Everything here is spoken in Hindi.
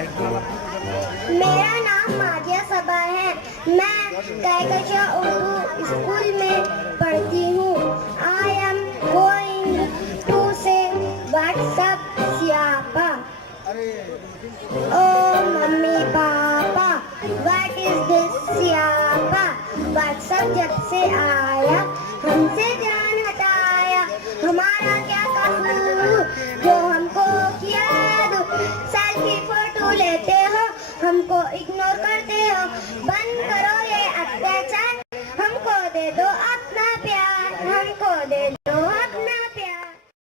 मेरा नाम माजिया सबा है। मैं कहकशा उर्दू स्कूल में पढ़ती हूँ। I am going to say WhatsApp स्यापा। Oh mummy papa, what is this स्यापा? व्हाट्सअप जब से आया हमसे ध्यान हटाया। हमारा क्या कसूर जो हमको किया दो? सेल्फी फोटो लेते हो, हमको इग्नोर करते हो। बंद करो ये अत्याचार, हमको दे दो अपना प्यार, हमको दे दो